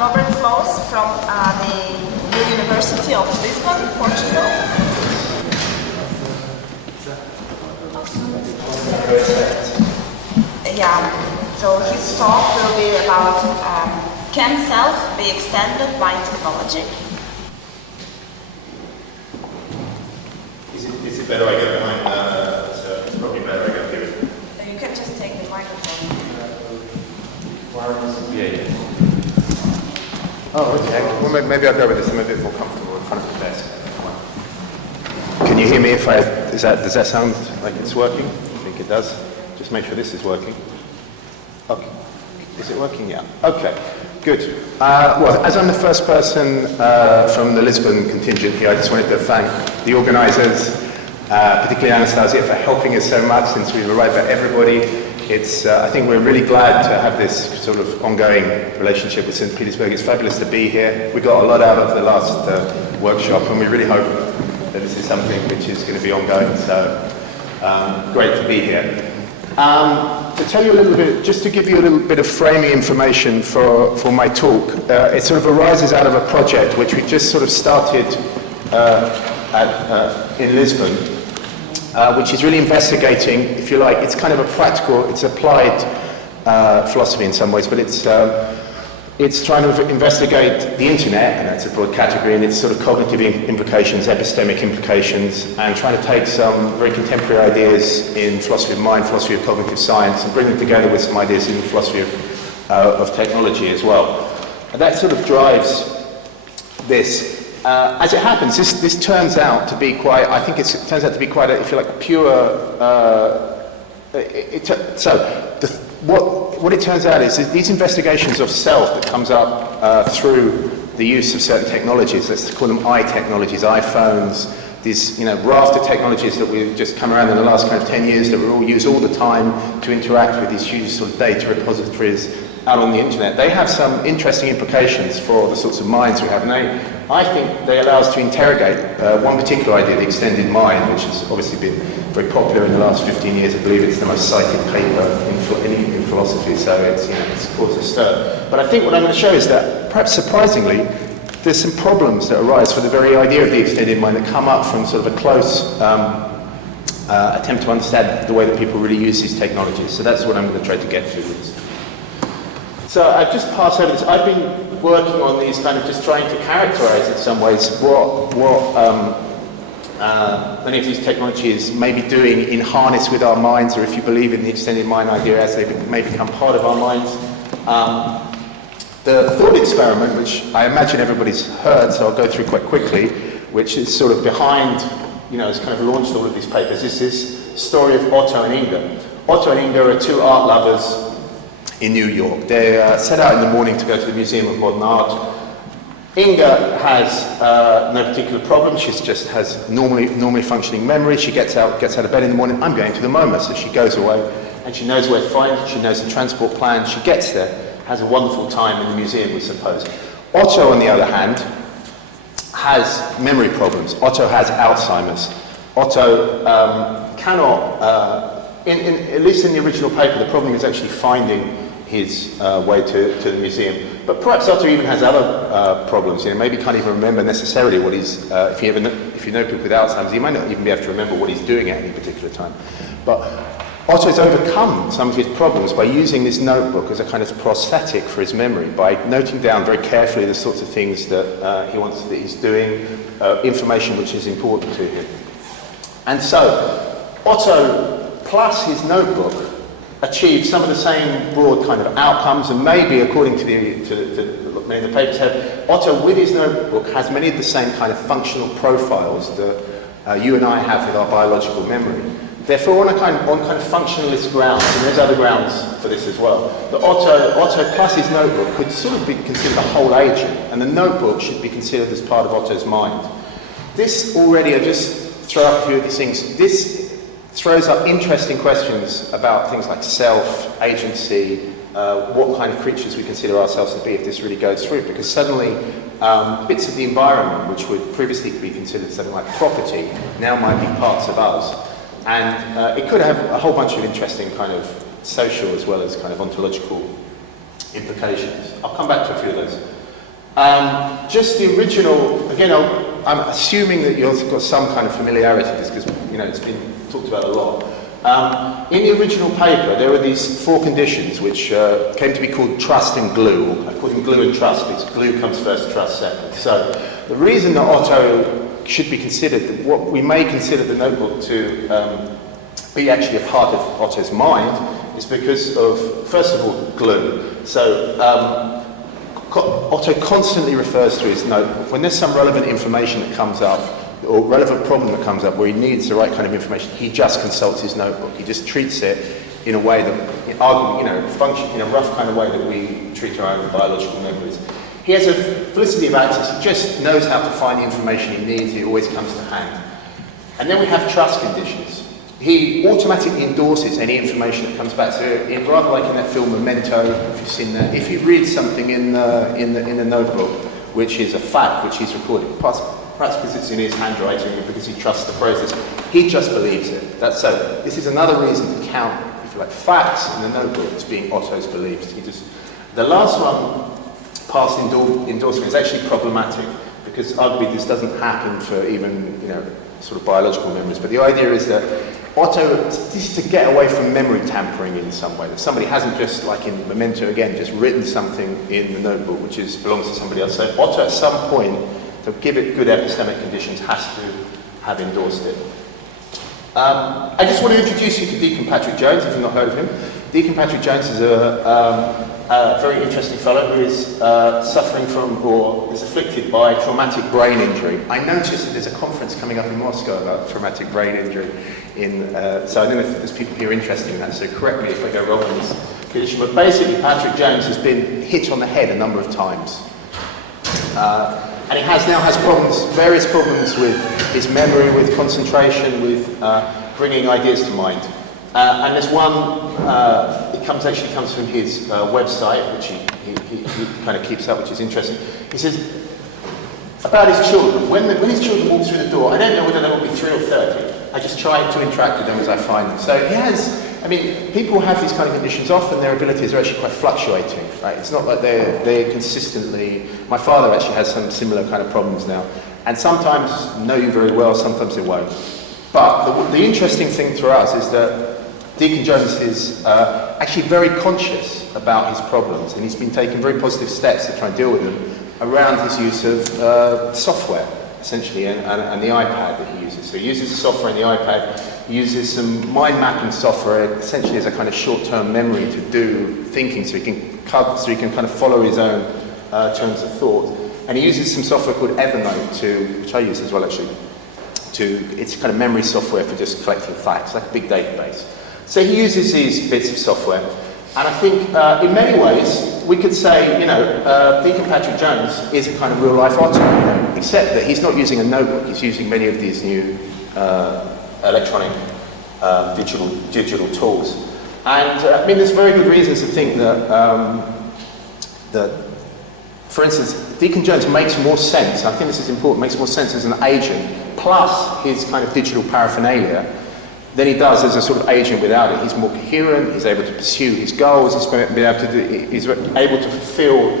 Robert Clowes from the University of Lisbon, Portugal. Yeah, so his talk will be about can self be extended by technology? Is it better I go behind? So it's probably better I go here. You can just take the microphone. Yeah. Oh, okay. Well, maybe I'll go with this. I'm a bit more comfortable in front of the desk. Can you hear me? Does that sound like it's working? I think it does. Just make sure this is working. Okay. Is it working? Yeah. Okay. Good. Well, as I'm the first person from the Lisbon contingent here, I just wanted to thank the organisers, particularly Anastasia, for helping us so much since we've arrived at everybody. I think we're really glad to have this sort of ongoing relationship with Saint-Petersburg. It's fabulous to be here. We got a lot out of the last workshop, and we really hope that this is something which is going to be ongoing. So great to be here. To tell you a little bit, just to give you a little bit of framing information for my talk, it sort of arises out of a project which we just sort of started in Lisbon, which is really investigating, if you like, it's kind of a practical, it's applied philosophy in some ways, but it's trying to investigate the internet, and that's a broad category, and its sort of cognitive implications, epistemic implications, and trying to take some very contemporary ideas in philosophy of mind, philosophy of cognitive science, and bring them together with some ideas in philosophy of technology as well. And that sort of drives this. As it happens, this turns out to be quite, I think it turns out to be quite, if you like, pure, what it turns out is that these investigations of self that comes up through the use of certain technologies, let's call them technologies, iPhones, these raft of technologies that we've just come around in the last kind of 10 years that we all use all the time to interact with these huge sort of data repositories out on the internet. They have some interesting implications for the sorts of minds we have. And I think they allow us to interrogate one particular idea, the extended mind, which has obviously been very popular in the last 15 years. I believe it's the most cited paper in philosophy, so it's caused a stir. But I think what I'm going to show is that, perhaps surprisingly, there's some problems that arise for the very idea of the extended mind that come up from sort of a close attempt to understand the way that people really use these technologies. So that's what I'm going to try to get to with this. So I've just passed over this. I've been working on these, kind of just trying to characterize in some ways what many of these technologies may be doing in harness with our minds, or if you believe in the extended mind idea, as they may become part of our minds. The thought experiment, which I imagine everybody's heard, so I'll go through quite quickly, which is sort of behind, has kind of launched all of these papers. This is the story of Otto and Inga. Otto and Inga are two art lovers in New York. They set out in the morning to go to the Museum of Modern Art. Inga has no particular problem. She just has normally functioning memory. She gets out of bed in the morning. I'm going to the MoMA, so she goes away, and she knows where to find it. She knows the transport plan. She gets there, has a wonderful time in the museum, we suppose. Otto, on the other hand, has memory problems. Otto has Alzheimer's. Otto cannot, at least in the original paper, the problem is actually finding his way to the museum. But perhaps Otto even has other problems. Maybe can't even remember necessarily what he's, if you know people with Alzheimer's, he might not even be able to remember what he's doing at any particular time. But Otto's overcome some of his problems by using this notebook as a kind of prosthetic for his memory, by noting down very carefully the sorts of things that he's doing, information which is important to him. And so, Otto plus his notebook achieve some of the same broad kind of outcomes, and maybe, according to many of the papers have, Otto with his notebook has many of the same kind of functional profiles that you and I have with our biological memory. Therefore, on kind of functionalist grounds, and there's other grounds for this as well, that Otto plus his notebook could sort of be considered a whole agent, and the notebook should be considered as part of Otto's mind. This already, I just throw up a few of these things, this throws up interesting questions about things like self, agency, what kind of creatures we consider ourselves to be if this really goes through, because suddenly bits of the environment which would previously be considered something like property now might be parts of us. And it could have a whole bunch of interesting kind of social as well as kind of ontological implications. I'll come back to a few of those. Just the original, again, I'm assuming that you've got some kind of familiarity with this because, it's been talked about a lot. In the original paper, there were these 4 conditions which came to be called trust and glue. I call them glue and trust because glue comes first, trust second. So the reason that Otto should be considered, what we may consider the notebook to be actually a part of Otto's mind, is because of, first of all, glue. So Otto constantly refers to his notebook. When there's some relevant information that comes up, or relevant problem that comes up where he needs the right kind of information, he just consults his notebook. He just treats it in a way that, function in a rough kind of way that we treat our own biological memories. He has a felicity of access. He just knows how to find the information he needs. It always comes to hand. And then we have trust conditions. He automatically endorses any information that comes back. So, rather like in that film Memento, if you've seen that, if he reads something in the notebook, which is a fact which he's recorded, perhaps because it's in his handwriting or because he trusts the process, he just believes it. So this is another reason to count, if you like, facts in the notebook as being Otto's beliefs. The last one, past endorsement, is actually problematic because arguably this doesn't happen for even sort of biological memories. But the idea is that Otto, this is to get away from memory tampering in some way. That somebody hasn't just, like in Memento again, just written something in the notebook which belongs to somebody else. So Otto at some point, to give it good epistemic conditions, has to have endorsed it. I just want to introduce you to Deacon Patrick Jones, if you've not heard of him. Deacon Patrick Jones is a very interesting fellow who is suffering from, or is afflicted by traumatic brain injury. I noticed that there's a conference coming up in Moscow about traumatic brain injury. So I don't know if there's people here interested in that, so correct me if I go wrong on this condition. But basically, Patrick Jones has been hit on the head a number of times. And he now has various problems with his memory, with concentration, with bringing ideas to mind. And there's one, it comes from his website, which he kind of keeps up, which is interesting. He says, about his children, when his children walk through the door, I don't know whether they will be 3 or 30. I just try to interact with them as I find them. So he has, people have these kind of conditions. Often their abilities are actually quite fluctuating, right? It's not like they're consistently. My father actually has some similar kind of problems now, and sometimes know you very well, sometimes they won't. But the interesting thing for us is that Deacon Jones is actually very conscious about his problems, and he's been taking very positive steps to try and deal with them around his use of software, essentially, and the iPad that he uses. So he uses the software in the iPad. He uses some mind mapping software, essentially as a kind of short-term memory to do thinking, so he can kind of follow his own terms of thought. And he uses some software called Evernote, which I use as well, actually. It's kind of memory software for just collecting facts, like a big database. So he uses these bits of software. And I think in many ways, we could say, Deacon Patrick Jones is a kind of real-life Otto, except that he's not using a notebook. He's using many of these new electronic digital tools. And there's very good reasons to think that, for instance, Deacon Jones makes more sense, I think this is important, makes more sense as an agent, plus his kind of digital paraphernalia, than he does as a sort of agent without it. He's more coherent, he's able to pursue his goals, he's able to fulfill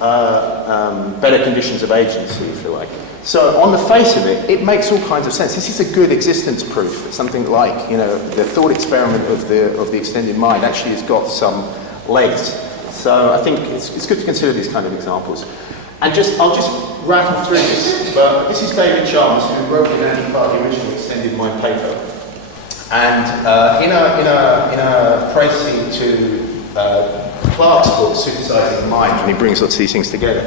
better conditions of agency, if you like. So on the face of it, it makes all kinds of sense. This is a good existence proof that something like, the thought experiment of the extended mind actually has got some legs. So I think it's good to consider these kind of examples. And I'll just rattle through this. But this is David Chalmers, who wrote the anti-part the original extended mind paper. And in a précis to Clarke's book, Synthesizing the Mind, when he brings lots of these things together,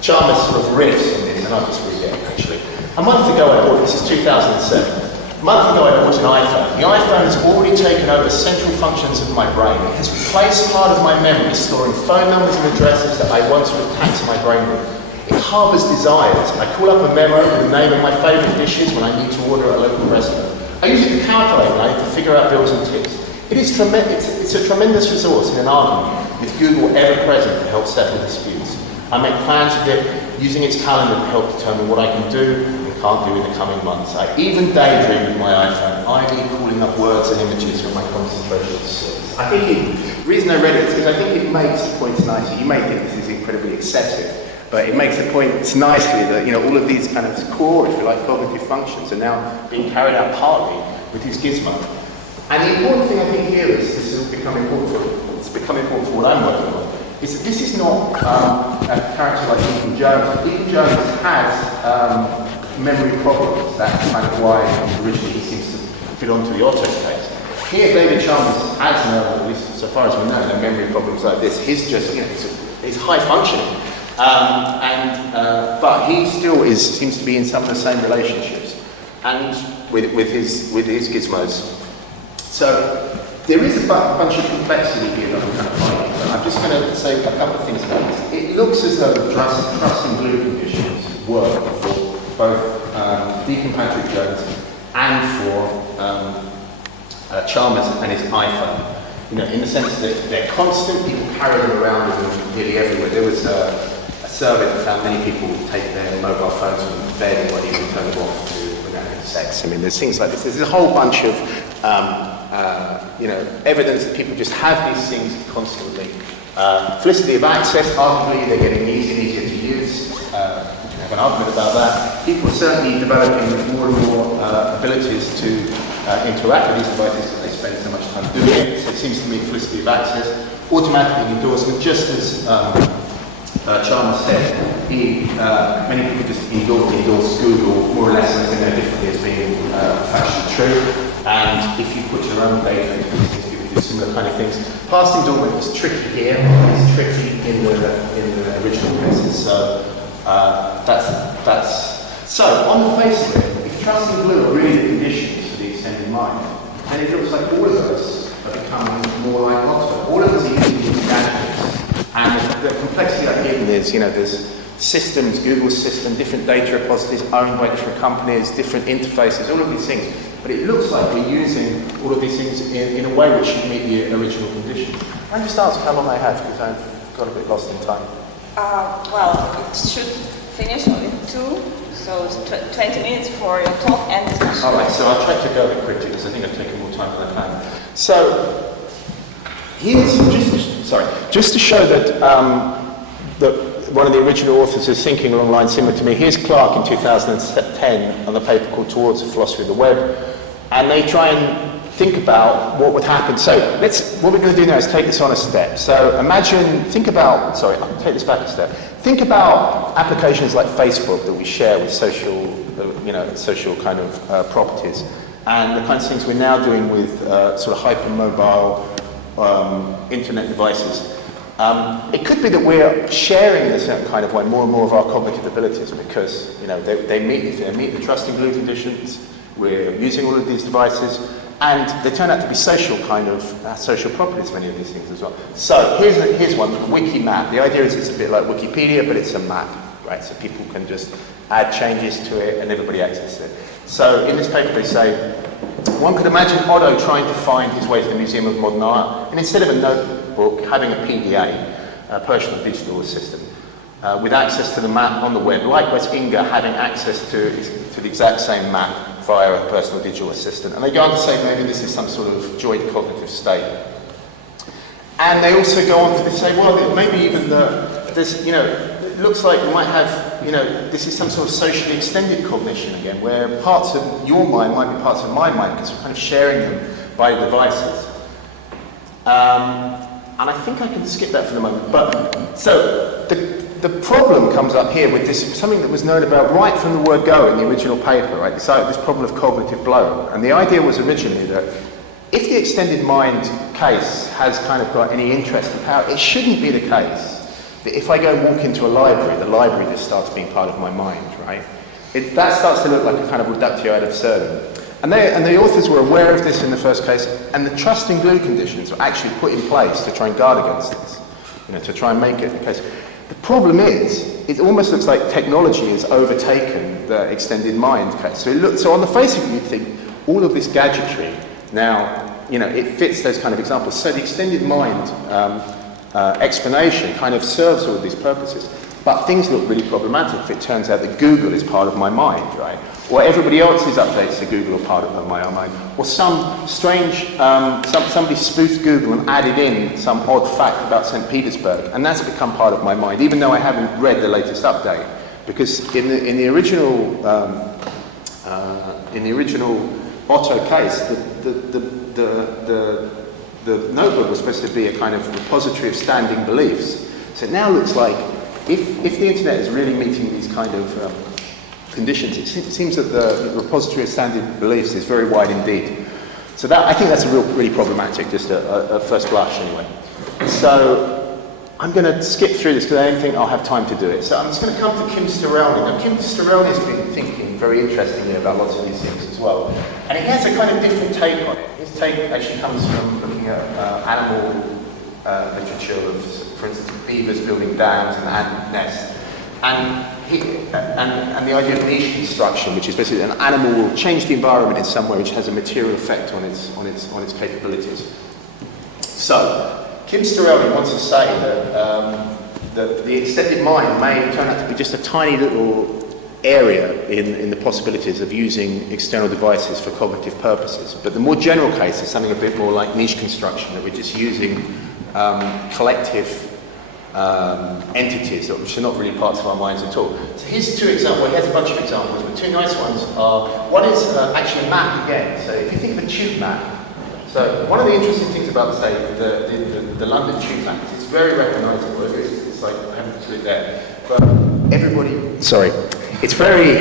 Chalmers sort of riffs on this, and I'll just read it actually. A month ago I bought, this is 2007, a month ago I bought an iPhone. The iPhone has already taken over central functions of my brain. It has replaced part of my memory, storing phone numbers and addresses that I once would tax my brain with. It harbours desires. I call up a memo with the name of my favourite dishes when I need to order at a local restaurant. I use it to calculate to figure out bills and tips. It's a tremendous resource in an argument, with Google ever present to help settle disputes. I make plans with it, using its calendar to help determine what I can do and can't do in the coming months. I even daydream with my iPhone, idly calling up words and images when my concentration slips. The reason I read it is because I think it makes the points nicely. You may think this is incredibly excessive, but it makes the point nicely that, you know, all of these kind of core, if you like, cognitive functions are now being carried out partly with these gizmos. And the important thing I think here is, this has become important for what I'm working on, is that this is not a character like Ethan Jones. Ethan Jones has memory problems. That's kind of why originally he seems to fit onto the Otto case. Here, David Chalmers has no, at least so far as we know, no memory problems like this. He's just, you know, he's high functioning. But he still seems to be in some of the same relationships, and with his gizmos. So there is a bunch of complexity here that I'm kind of finding, but I'm just going to say a couple of things about this. It looks as though trust and glue conditions work for both Deacon Patrick Jones and for Chalmers and his iPhone. You know, in the sense that they're constant, people carry them around with them nearly everywhere. There was a survey that found many people take their mobile phones from bed and won't even turn them off when they're having sex. I mean, there's things like this. There's a whole bunch of you know, evidence that people just have these things constantly. Felicity of access, arguably they're getting easier and easier to use. We can have an argument about that. People are certainly developing more and more abilities to interact with these devices because they spend so much time doing it. So it seems to me felicity of access, automatic endorsement, just as Chalmers said, many people just endorse Google more or less as they know differently as being factually true. And if you put your own data into these things, people do similar kind of things. Past endorement is tricky here, it's tricky in the original cases. So that's so on the face of it, if trust and glue are really the conditions for the extended mind, then it looks like all of us are becoming more like Otto. All of us are using these gadgets, and the complexity I've given is, you know, there's systems, Google's system, different data repositories owned by different companies, different interfaces, all of these things. But it looks like we're using all of these things in a way which should meet the original conditions. Can I just ask how long I have, because I've got a bit lost in time? Well, it should finish in 2, so it's 20 minutes for your talk and discussion. All right, so I'll try to go a bit quickly because I think I've taken more time than I planned. So, here's just to show that one of the original authors is thinking along lines similar to me. Here's Clark in 2010 on a paper called Towards the Philosophy of the Web, and they try and think about what would happen. So what we're going to do now is take this on a step. So I'll take this back a step. Think about applications like Facebook that we share with social kind of properties, and the kinds of things we're now doing with sort of hypermobile internet devices. It could be that we're sharing in a certain kind of way more and more of our cognitive abilities because, you know, they meet the trust and glue conditions. We're using all of these devices, and they turn out to be social kind of social properties, many of these things as well. So here's one, wiki map. The idea is it's a bit like Wikipedia, but it's a map, right? So people can just add changes to it and everybody accesses it. So in this paper they say, one could imagine Otto trying to find his way to the Museum of Modern Art, and instead of a notebook, having a PDA, a personal digital assistant, with access to the map on the web. Likewise, Inga having access to the exact same map via a personal digital assistant. And they go on to say maybe this is some sort of joint cognitive state. And they also go on to say, well, maybe even there's, you know, it looks like we might have, you know, this is some sort of socially extended cognition again, where parts of your mind might be parts of my mind because we're kind of sharing them by devices. And I think I can skip that for the moment. But so the problem comes up here with this, something that was known about right from the word go in the original paper, right? This problem of cognitive blow. And the idea was originally that if the extended mind case has kind of got any interest in power, it shouldn't be the case that if I go and walk into a library, the library just starts being part of my mind, right? That starts to look like a kind of reductio ad absurdum. And the authors were aware of this in the first case, and the trust and glue conditions were actually put in place to try and guard against this, you know, to try and make it the case. The problem is, it almost looks like technology has overtaken the extended mind case. So on the face of it, you think all of this gadgetry now, you know, it fits those kind of examples. So the extended mind explanation kind of serves all of these purposes. But things look really problematic if it turns out that Google is part of my mind, right? Or everybody else's updates to Google are part of my own mind. Or some strange, somebody spoofed Google and added in some odd fact about Saint-Petersburg, and that's become part of my mind, even though I haven't read the latest update. Because in the original Otto case, the notebook was supposed to be a kind of repository of standing beliefs. So it now looks like if the internet is really meeting these kind of conditions, it seems that the repository of standing beliefs is very wide indeed. So that, I think that's really problematic, just at first blush anyway. So I'm going to skip through this because I don't think I'll have time to do it. So I'm just going to come to Kim Sterelny. Now, Kim Sterelny has been thinking very interestingly about lots of these things as well. And he has a kind of different take on it. His take actually comes from looking at animal literature of, for instance, beavers building dams and ant nests. And the idea of niche construction, which is basically an animal will change the environment in some way which has a material effect on its capabilities. So, Kim Sterelny wants to say that the extended mind may turn out to be just a tiny little area in the possibilities of using external devices for cognitive purposes. But the more general case is something a bit more like niche construction, that we're just using collective entities which are not really parts of our minds at all. So here's two examples. He has a bunch of examples, but two nice ones are, one is actually a map again. So if you think of a tube map, so one of the interesting things about, say, the London tube map is it's very recognisable. It's like, I haven't put it there, but everybody, sorry, it's very,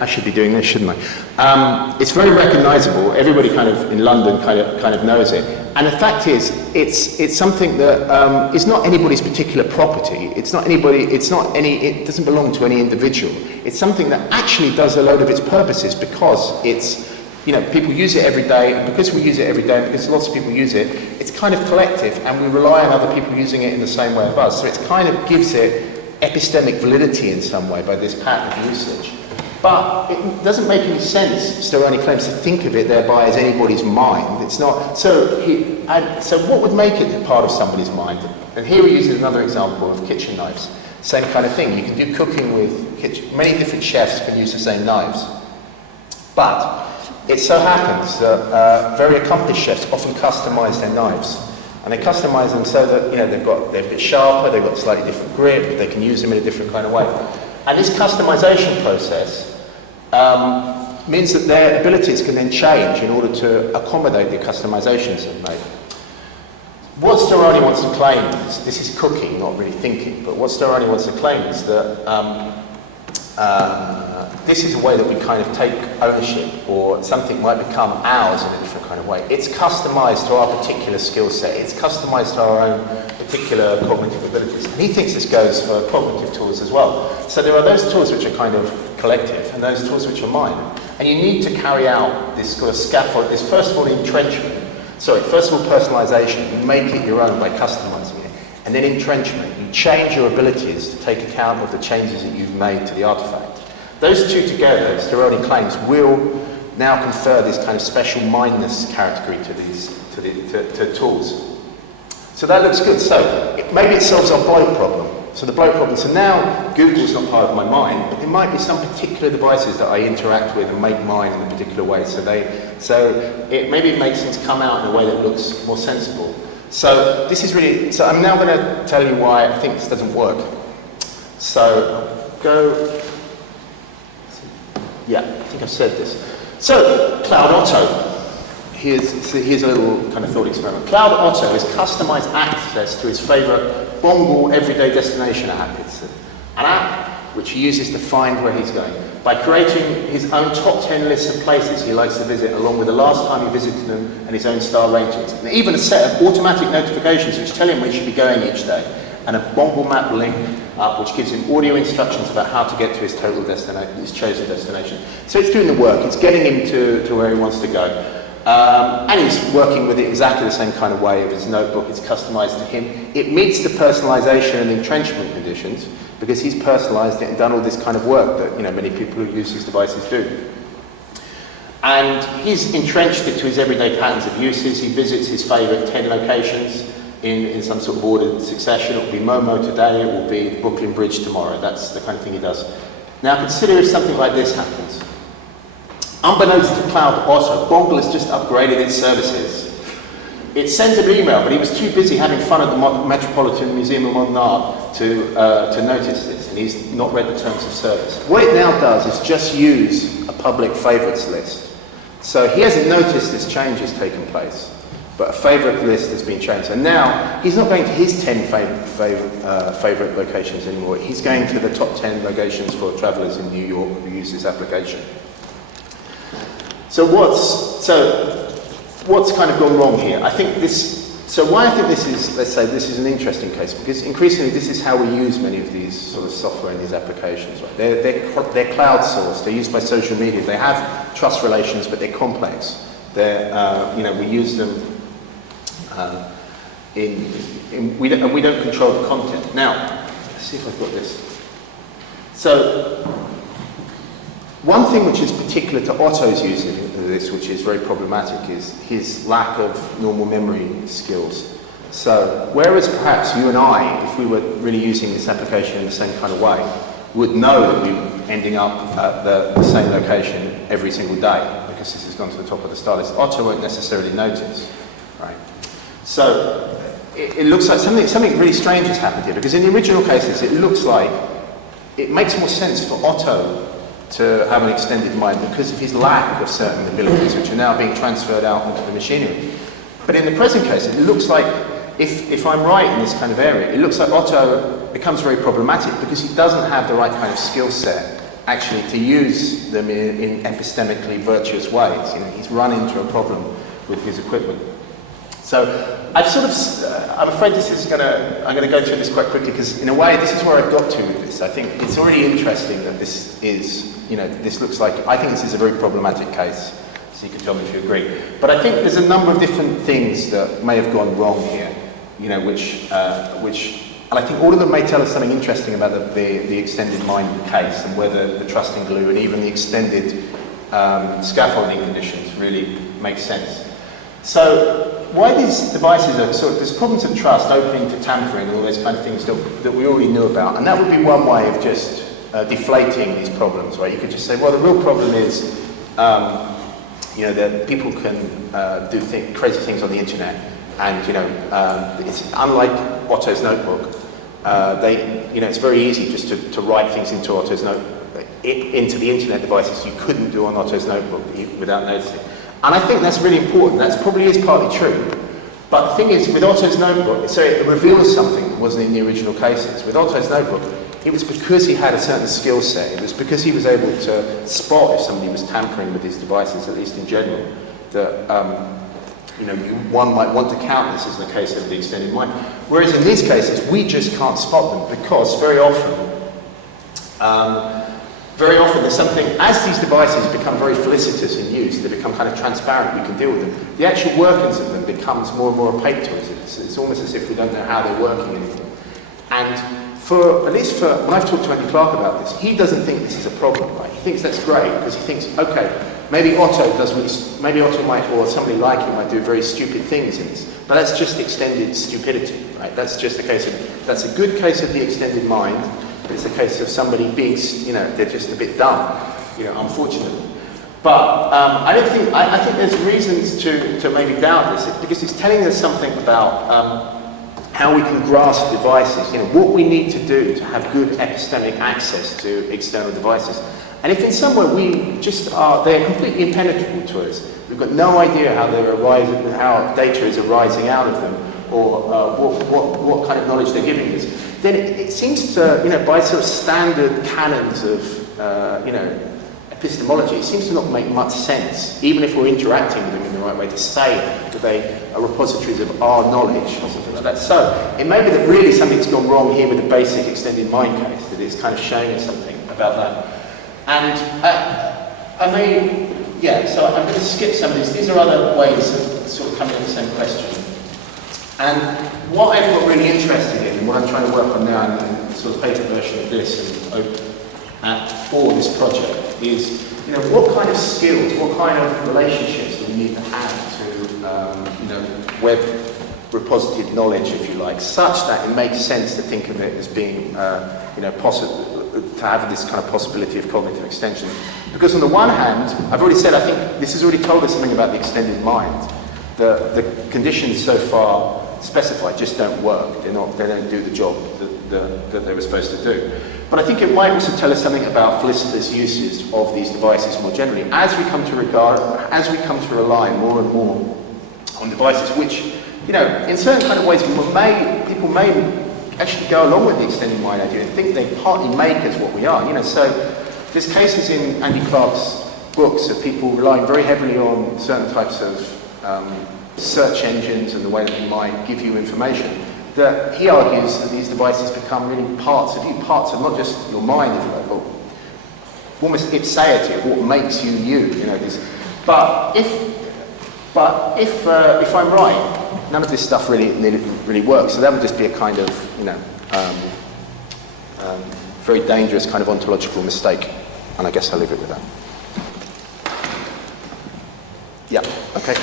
I should be doing this, shouldn't I? It's very recognisable. Everybody kind of in London kind of knows it. And the fact is, it's something that is not anybody's particular property. It doesn't belong to any individual. It's something that actually does a load of its purposes because it's, people use it every day, and because we use it every day, and because lots of people use it, it's kind of collective, and we rely on other people using it in the same way as us. So it kind of gives it epistemic validity in some way by this pattern of usage. But it doesn't make any sense, Sterelny claims, to think of it thereby as anybody's mind. It's not. So what would make it part of somebody's mind? And here he uses another example of kitchen knives. Same kind of thing. You can do cooking with kitchen. Many different chefs can use the same knives. But it so happens that very accomplished chefs often customize their knives. And they customize them so that they're a bit sharper, they've got a slightly different grip, they can use them in a different kind of way. And this customization process means that their abilities can then change in order to accommodate the customizations they've made. What Sterelny wants to claim is, this is cooking, not really thinking, but what Sterelny wants to claim is that this is a way that we kind of take ownership, or something might become ours in a different kind of way. It's customized to our particular skill set. It's customized to our own particular cognitive abilities. And he thinks this goes for cognitive tools as well. So there are those tools which are kind of collective, and those tools which are mine. And you need to carry out this sort of scaffold, this first of all entrenchment. Sorry, first of all personalization. You make it your own by customizing it. And then entrenchment. You change your abilities to take account of the changes that you've made to the artifact. Those two together, Sterelny claims, will now confer this kind of special mindness category to tools. So that looks good. So maybe it solves our bloat problem. So the bloat problem. So now Google's not part of my mind, but there might be some particular devices that I interact with and make mine in a particular way. Maybe it makes things come out in a way that looks more sensible. So this is really. So I'm now going to tell you why I think this doesn't work. So go. Yeah, I think I've said this. So, Cloud Otto. Here's a little kind of thought experiment. Cloud Otto has customized access to his favorite Bongal everyday destination app. It's an app which he uses to find where he's going. By creating his own top 10 lists of places he likes to visit, along with the last time he visited them and his own star ratings. And even a set of automatic notifications which tell him where he should be going each day. And a Bongal map link up which gives him audio instructions about how to get to his chosen destination. So it's doing the work, it's getting him to where he wants to go. And he's working with it exactly the same kind of way of his notebook, it's customized to him. It meets the personalization and entrenchment conditions because he's personalized it and done all this kind of work that many people who use these devices do. And he's entrenched it to his everyday patterns of uses. He visits his favorite 10 locations. in some sort of ordered succession. It will be Momo today, it will be the Brooklyn Bridge tomorrow. That's the kind of thing he does. Now consider if something like this happens. Unbeknownst to Cloud Otto, Bongle has just upgraded its services. It sent an email, but he was too busy having fun at the Metropolitan Museum of Modern Art to notice this, and he's not read the terms of service. What it now does is just use a public favourites list. So he hasn't noticed this change has taken place, but a favourite list has been changed. And now he's not going to his 10 favourite locations anymore. He's going to the top 10 locations for travellers in New York who use this application. So what's kind of gone wrong here? I think why I think this is, let's say, this is an interesting case, because increasingly this is how we use many of these sort of software and these applications, right? They're cloud sourced, they're used by social media, they have trust relations, but they're complex. We use them we don't control the content. Now, let's see if I've got this. So, one thing which is particular to Otto's use of this, which is very problematic, is his lack of normal memory skills. So, whereas perhaps you and I, if we were really using this application in the same kind of way, would know that we were ending up at the same location every single day, because this has gone to the top of the star list, Otto won't necessarily notice, right? So, it looks like something really strange has happened here, because in the original cases, it looks like it makes more sense for Otto to have an extended mind because of his lack of certain abilities, which are now being transferred out into the machinery. But in the present case, it looks like, if I'm right in this kind of area, it looks like Otto becomes very problematic because he doesn't have the right kind of skill set actually to use them in epistemically virtuous ways. You know, he's run into a problem with his equipment. So I'm afraid I'm going to go through this quite quickly because in a way this is where I've got to with this. I think it's already interesting that this is, this looks like, I think this is a very problematic case, so you can tell me if you agree. But I think there's a number of different things that may have gone wrong here, which and I think all of them may tell us something interesting about the extended mind case and whether the trusting glue and even the extended scaffolding conditions really make sense. So why these devices are there's problems of trust, opening to tampering, and all those kind of things that we already knew about, and that would be one way of just deflating these problems, right? You could just say, well, the real problem is, that people can do crazy things on the internet, and it's unlike Otto's notebook. It's very easy just to write things into Otto's notebook, into the internet devices you couldn't do on Otto's notebook without noticing. And I think that's really important. That probably is partly true. But the thing is, with Otto's notebook, so it reveals something that wasn't in the original cases. With Otto's notebook, it was because he had a certain skill set. It was because he was able to spot if somebody was tampering with his devices, at least in general, that one might want to count this as the case of the extended mind. Whereas in these cases, we just can't spot them because very often there's something, as these devices become very felicitous in use, they become kind of transparent, we can deal with them, the actual workings of them becomes more and more opaque to us. It's almost as if we don't know how they're working anymore. And at least when I've talked to Andy Clark about this, he doesn't think this is a problem, right? He thinks that's great, because he thinks, okay, maybe Otto might, or somebody like him might do very stupid things in this, but that's just extended stupidity, right? That's just that's a good case of the extended mind. It's a case of somebody being, they're just a bit dumb, unfortunately. But I think there's reasons to maybe doubt this, because it's telling us something about how we can grasp devices, what we need to do to have good epistemic access to external devices. And if in some way they're completely impenetrable to us, we've got no idea how how data is arising out of them, or what kind of knowledge they're giving us, then it seems to, by sort of standard canons of, epistemology, it seems to not make much sense, even if we're interacting with them in the right way, to say that they are repositories of our knowledge or something like that. So it may be that really something's gone wrong here with the basic extended mind case, that it's kind of showing us something about that. And so I'm going to skip some of these. These are other ways of sort of coming at the same question. And what I've got really interested in, and what I'm trying to work on now, and sort of paper version of this, and for this project, is what kind of skills, what kind of relationships do we need to have to web reposited knowledge, if you like, such that it makes sense to think of it as being, to have this kind of possibility of cognitive extension. Because on the one hand, I've already said, I think this has already told us something about the extended mind. The conditions so far specified just don't work. They don't do the job that they were supposed to do. But I think it might also tell us something about felicitous uses of these devices more generally, as we come to rely more and more on devices which, in certain kind of ways, people may actually go along with the extended mind idea and think they partly make us what we are. So there's cases in Andy Clark's books of people relying very heavily on certain types of search engines and the way that they might give you information, that he argues that these devices become really parts of you, parts of not just your mind, if you like, but almost ipseity of what makes you you. But if I'm right, none of this stuff really works. So that would just be a kind of very dangerous kind of ontological mistake. And I guess I'll leave it with that. Yeah. Okay.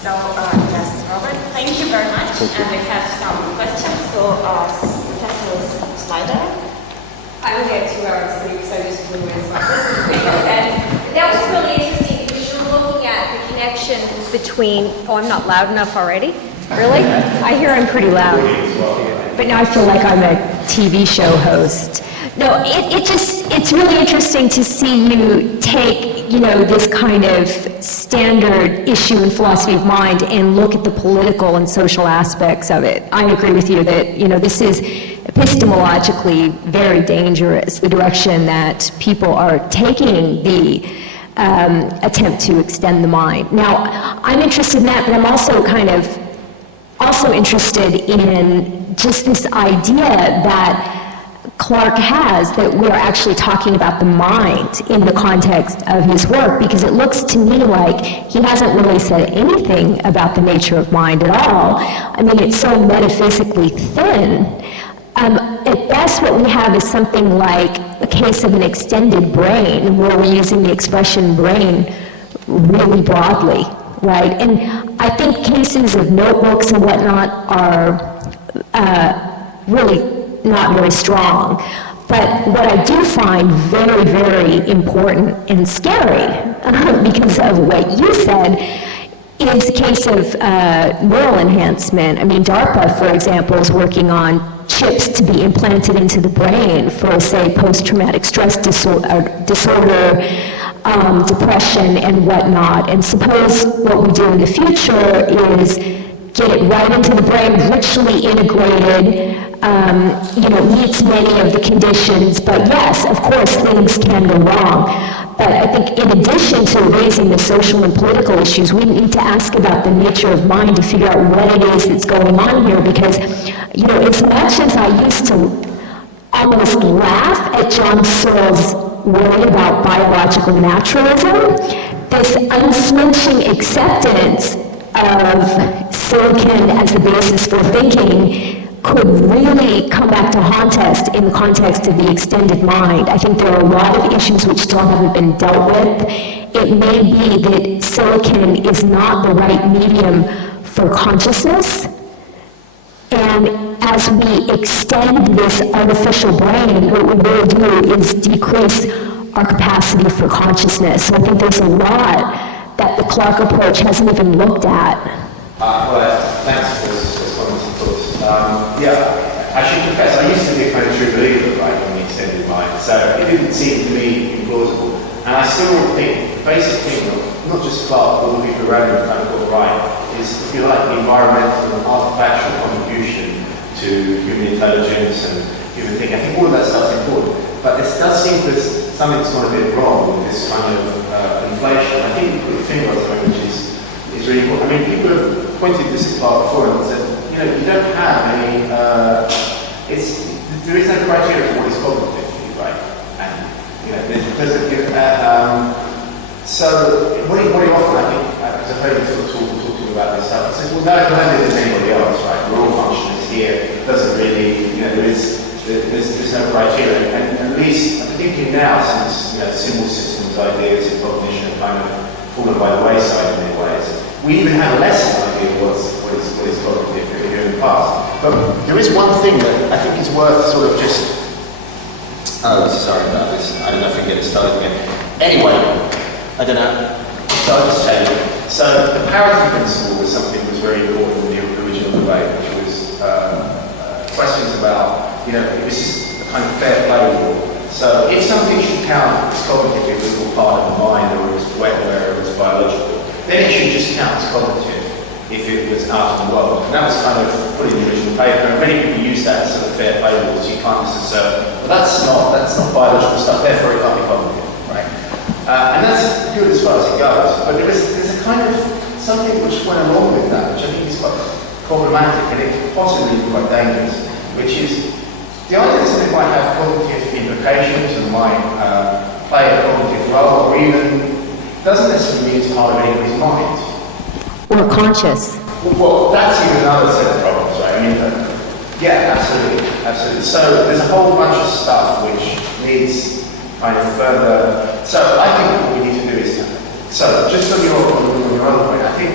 So, yes, Robert, thank you very much. And we have some questions. So, Professor Slider. I would get 2 hours sleep, so I just flew in. And that was really interesting because you're looking at the connection between. Oh, I'm not loud enough already? Really? I hear I'm pretty loud. But now I feel like I'm a TV show host. No, it's really interesting to see you take, this kind of standard issue in philosophy of mind and look at the political and social aspects of it. I agree with you that, this is epistemologically very dangerous, the direction that people are taking the attempt to extend the mind. Now, I'm interested in that, but I'm also interested in just this idea that Clarke has, that we're actually talking about the mind in the context of his work, because it looks to me like he hasn't really said anything about the nature of mind at all. I mean, it's so metaphysically thin. At best, what we have is something like a case of an extended brain, where we're using the expression brain really broadly, right? And I think cases of notebooks and whatnot are really not very strong. But what I do find very, very important and scary, because of what you said, is a case of neural enhancement. I mean, DARPA, for example, is working on chips to be implanted into the brain for, say, post-traumatic stress disorder, depression, and whatnot. And suppose what we do in the future is get it right into the brain, richly integrated, meets many of the conditions. But yes, of course, things can go wrong. But I think in addition to raising the social and political issues, we need to ask about the nature of mind to figure out what it is that's going on here. Because, as much as I used to almost laugh at John Searle's worry about biological naturalism, this unflinching acceptance of silicon as the basis for thinking could really come back to haunt us in the context of the extended mind. I think there are a lot of issues which still haven't been dealt with. It may be that silicon is not the right medium for consciousness, and as we extend this artificial brain, what we really do is decrease our capacity for consciousness. So I think there's a lot that the Clarke approach hasn't even looked at. Thanks for those comments and thoughts. I should confess, I used to be a kind of true believer, right, in the extended mind, so it didn't seem to me implausible. And I still think the basic thing, not just Clarke, but all the people around him kind of got right, is, if you like, the environmental and artifactual contribution to human intelligence and human thinking. I think all of that stuff's important. But this does seem that something's gone a bit wrong with this kind of inflation. I think you put your finger on something which is really important. I mean, people have pointed this at Clarke before and said, you don't have any, there is no criteria for what is cognitive, right? And, so what do you offer? I think, as I've heard you talking about this stuff, it says, well, no there's anybody else, right? We're all functioners here. It doesn't really, there's no criteria. And at least, I'm thinking now, since symbol systems ideas of cognition have kind of fallen by the wayside in many ways. We even have less of an idea of what is cognitive here in the past. But there is one thing that I think is worth sort of just... Oh, sorry about this. I don't know if we can get it started again. Anyway, I don't know. So I'll just tell you. So the parity principle was something that was very important in the original debate, which was questions about, it was just a kind of fair play rule. So if something should count as cognitive, it was all part of the mind, or it was where it was biological, then it should just count as cognitive if it was out of the world. And that was kind of put in the original paper, and many people use that as sort of fair play rules. You can't just assert, well, that's not biological stuff, therefore it can't be cognitive, right? And that's good as far as it goes. But there's a kind of something which went along with that, which I think is quite problematic, and it could possibly be quite dangerous, which is the idea that something might have cognitive implications and might play a cognitive role, or even doesn't necessarily mean it's part of anybody's mind. Or conscious. Well, that's even another set of problems, right? I mean, yeah, absolutely. So there's a whole bunch of stuff which needs kind of further. So I think what we need to do is, so just on your other point, I think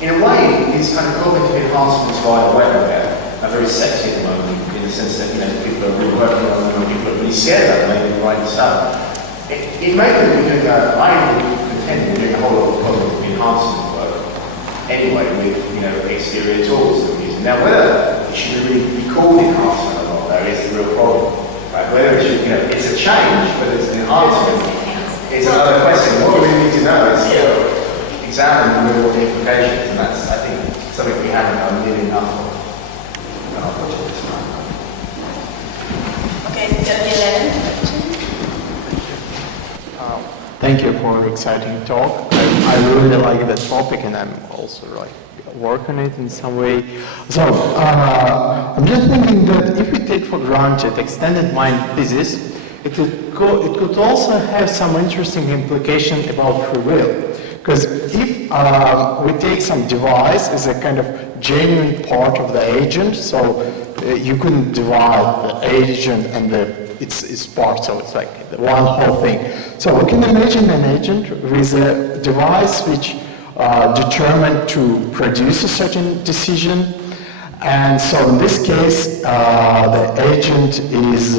in a way these kind of cognitive enhancements via webware are very sexy at the moment, in the sense that people are really working on them, and people are really scared of them, maybe right stuff. It may be we're doing I would contend we're doing a whole lot of cognitive enhancement work anyway with exterior tools that we're using. Now whether it should really be called enhancement or not, though, is the real problem. Right? Whether it should, it's a change, but it's an enhancement. It's another question. What we need to know is examine the real implications, and that's, I think, something we haven't done nearly enough of. Okay, so the 11th question. Thank you for an exciting talk. I really like the topic, and I'm also working on it in some way. So I'm just thinking that if we take for granted extended mind physics, it could also have some interesting implication about free will. Because if we take some device as a kind of genuine part of the agent, so you couldn't divide the agent and its part, so it's like one whole thing. So we can imagine an agent with a device which determined to produce a certain decision, and so in this case the agent is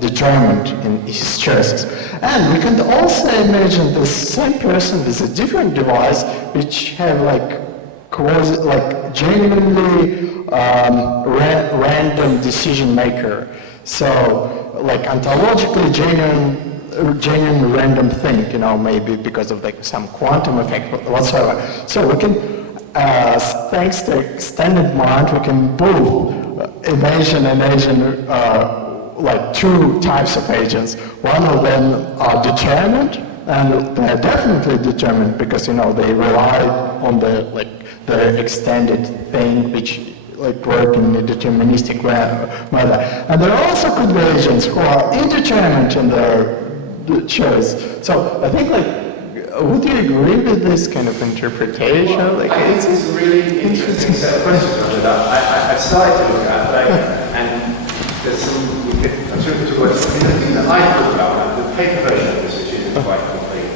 determined in his choices. And we can also imagine the same person with a different device which have genuinely random decision maker. So ontologically genuine random thing, maybe because of some quantum effect whatsoever. So we can, thanks to extended mind, we can both imagine two types of agents. One of them are determined, and they're definitely determined because they rely on the extended thing which work in a deterministic manner. And there also could be agents who are indeterminate in their choice. So I think would you agree with this kind of interpretation? Well, I think it's a really interesting set of questions I've started to look at, and there's some, I'm sure we talk about the thing that I thought about, the paper version of this, which isn't quite complete.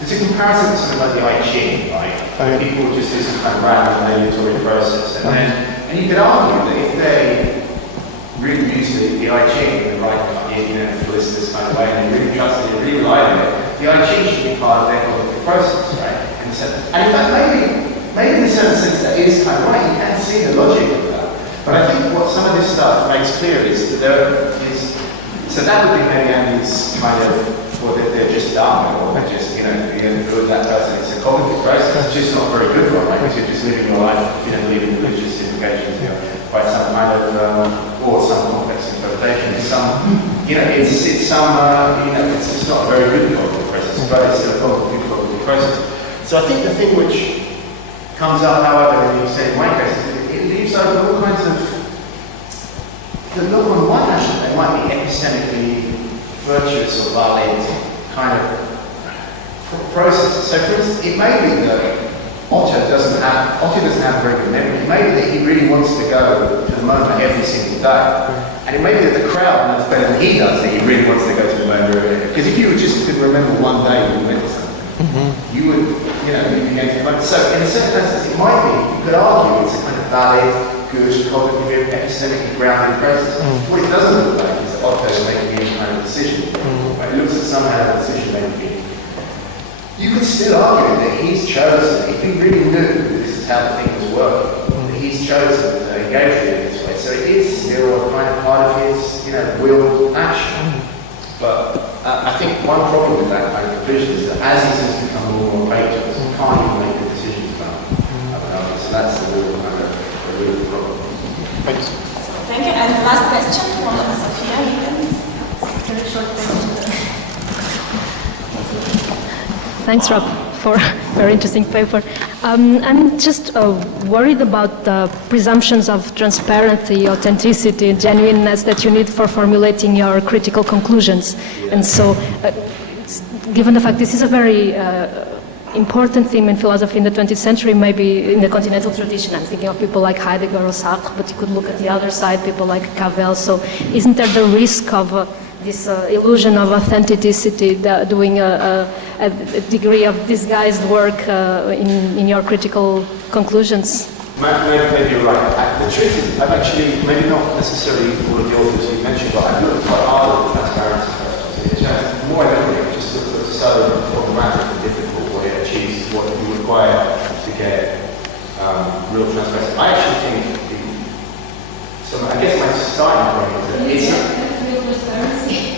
There's a comparison to something like the I Ching, right? People just do some kind of random aleatory process, and you could argue that if they really used the I Ching in the right felicitous kind of way, and they really trusted it, really relied on it, the I Ching should be part of their cognitive process, right? And in fact, maybe in a certain sense that is kind of right. You can see the logic of that. But I think what some of this stuff makes clear is that there is, so that would be maybe Andy's kind of, or that they're just dumb, or they're just, good that person. It's a cognitive process, it's just not a very good one, right? Because you're just living your life, if you don't believe in religious implications, by some kind of, or some complex interpretation. It's it's not a very good cognitive process, but it's still a cognitive process. So I think the thing which comes up, however, in you say in my case, it leaves open all kinds of, the look on one hand, they might be epistemically virtuous or valid kind of processes. So for instance, it may be that Otto doesn't have Otto doesn't have a very good memory. It may be that he really wants to go to the MoMA every single day. And it may be that the crowd knows better than he does that he really wants to go to the MoMA every day. Because if you just could remember one day you went to something, you would, you'd be going to the MoMA. So in a certain sense, it might be, you could argue it's a kind of valid, good, cognitive, epistemically grounded process. What it doesn't look like is that Otto's making any kind of decision. It looks at somehow the decision making. You could still argue that he's chosen, if he really knew that this is how the thing was working, that he's chosen to engage with it this way. So it is still a kind of part of his, willed action. But I think one problem with that kind of conclusion is that as he starts to become more and more opaque to us, he can't even make the decisions about it. So that's the real problem. Thanks. Thank you. And last question from Sophia Higgins. Very short question. Thanks, Rob, for a very interesting paper. I'm just worried about the presumptions of transparency, authenticity, genuineness that you need for formulating your critical conclusions. And so, given the fact this is a very important theme in philosophy in the 20th century, maybe in the continental tradition, I'm thinking of people like Heidegger or Sartre, but you could look at the other side, people like Cavell. So isn't there the risk of this illusion of authenticity, doing a degree of disguised work in your critical conclusions? Maybe you're right. The truth is, I've actually, maybe not necessarily all of the authors you mentioned, but I've looked quite hard at the transparency questions. The more I look at it, just looks like so problematic and difficult what it achieves, what you require to get real transparency. I actually think, I guess my starting point is that it's not.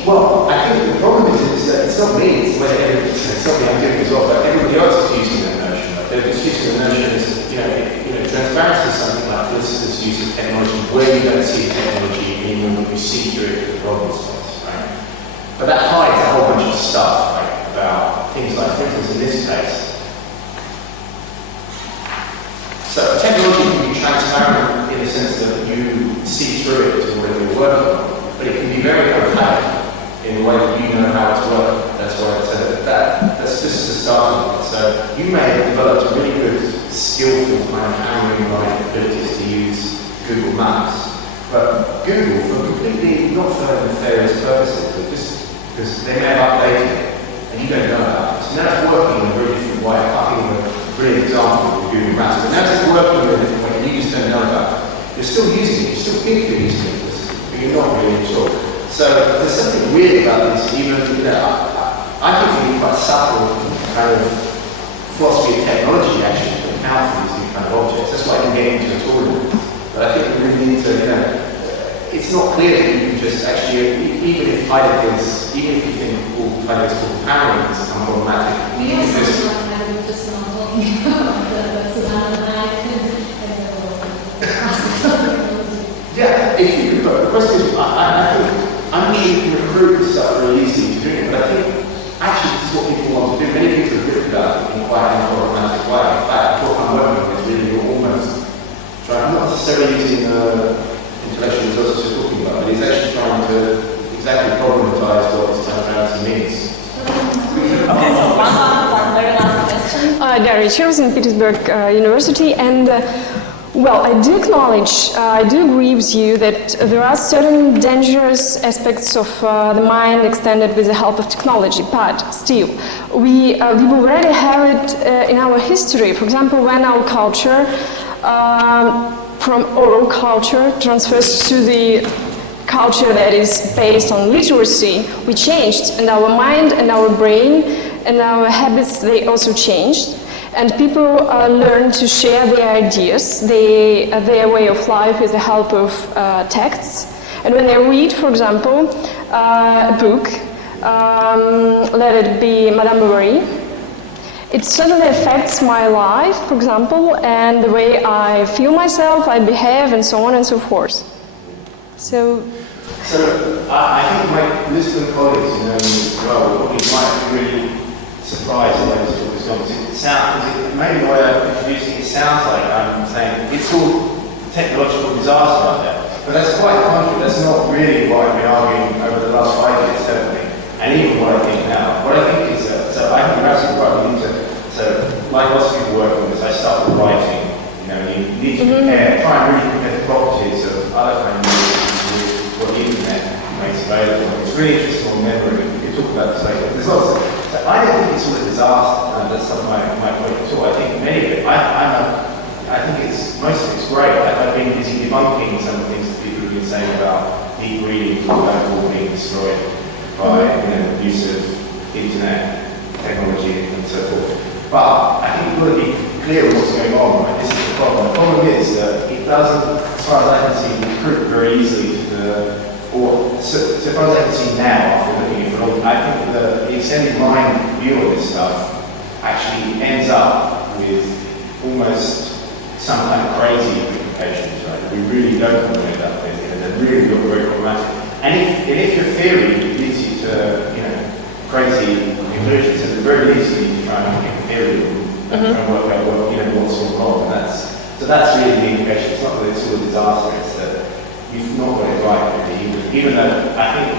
Well, I think the problem is that it's not me, it's whether it's not me, I'm doing it as well, but everybody else is using that notion. They're just using the notion as, transparency is something like philosophers use of technology where you don't see technology, meaning you see through it the problem space, right? But that hides a whole bunch of stuff, right, about things like, for instance, in this case. So technology can be transparent in the sense that you see through it to whatever you're working on, but it can be very opaque in the way that you know how it's working. That's why I said that's just as a starting point. So you may have developed a really good, skillful kind of hammering abilities to use Google Maps, but Google, for completely, not for nefarious purposes, but just because they may have updated it, and you don't know about it. So now it's working in a very different way. I think of a brilliant example with Google Maps, but now it's working in a different way, and you just don't know about it. You're still using it, you still think you're using it, but you're not really sure. So there's something weird about this, even, I think we need quite subtle kind of philosophy of technology actually to account for these new kind of objects. That's why I didn't get into it all. But I think we really need to, it's not clear that you can just actually, even if Heidegger's, even if you think all Heidegger's called hammering has become problematic, you can just... Yeah, if you could, but the question is, I think, I'm sure you can recruit this stuff really easily to do it, but I think actually this is what people want to do. Many people have written about it in quite an problematic way. In fact, what I'm working on is really almost trying, I'm not necessarily using intellectual resources you're talking about, but it's actually trying to exactly problematize what this transparency means. Okay, so one very last question. Gary, here Saint-Petersburg University, and well, I do acknowledge, I do agree with you that there are certain dangerous aspects of the mind extended with the help of technology, but still, we already have it in our history. For example, when our culture, from oral culture, transfers to the culture that is based on literacy, we changed, and our mind and our brain and our habits, they also changed. And people learn to share their ideas, their way of life with the help of texts. And when they read, for example, a book, let it be Madame Bovary, it certainly affects my life, for example, and the way I feel myself, I behave, and so on and so forth. So I think my Lisbon colleagues, well, probably might be really surprised at those sort of responses. Maybe the way I'm introducing it sounds like I'm saying it's all technological disaster out there. But that's quite the contrary. That's not really what I've been arguing over the last 5 years, certainly. And even what I think now. What I think is, so I think you're absolutely right. So like lots of people working on this, I started writing compare, try and really compare the properties of other kind of mediums with what the internet makes available. It's really interesting on memory. We can talk about this later. There's lots of, so I don't think it's all a disaster. That's not my point at all. I think many of it, I think most of it's great. I've been busy debunking some of the things that people have been saying about deep reading, all being destroyed by the use of internet technology and so forth. But I think we've got to be clear on what's going on. Right? This is the problem. The problem is that it doesn't, as far as I can see, recruit very easily to the, so far as I can see now, after looking at it for a long time, I think the extended mind view of this stuff actually ends up with almost some kind of crazy implications, right? We really don't want to end up with, they're really not very problematic. And if your theory leads you to, crazy conclusions, then the very least you need to try and make a theory and try and work out what's all wrong. And so that's really the implication. It's not that it's all a disaster, it's that you've not got it right, really, even though I think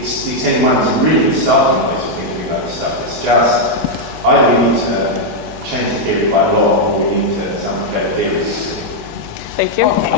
it's the extended mind is a really good starting place for thinking about this stuff. It's just either we need to change the theory by law or we need to some better theories. Thank you. Okay,